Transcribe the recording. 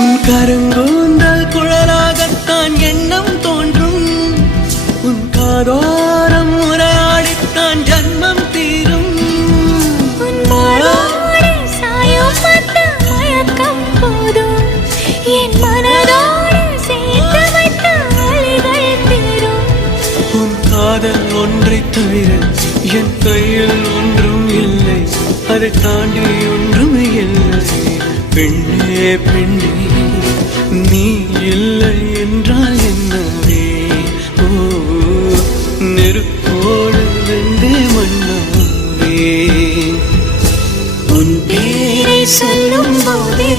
உன் கருங்கூந்தல் குழலாகத்தான் எண்ணம் தோன்றும். உன் காதோரம் உரையாடித்தான் ஜன்மம் தீரும். உன் மாறோடு சாயம் பார்த்த மயக்கம் போதும். என் மனதோடு சேர்த்து வைத்த வழிகள் தீரும். உன் காதல் ஒன்றை தவிர என் கையில் ஒன்றும் இல்லை. அதை தாண்டி ஒன்றும் இல்லை. பெண்ணே பெண்ணே நீ இல்லை என்றால் என்னவே? ஓ நெருப்போடு வெந்தே மண்ணாவே. உன் பேரை சொல்லும் போதே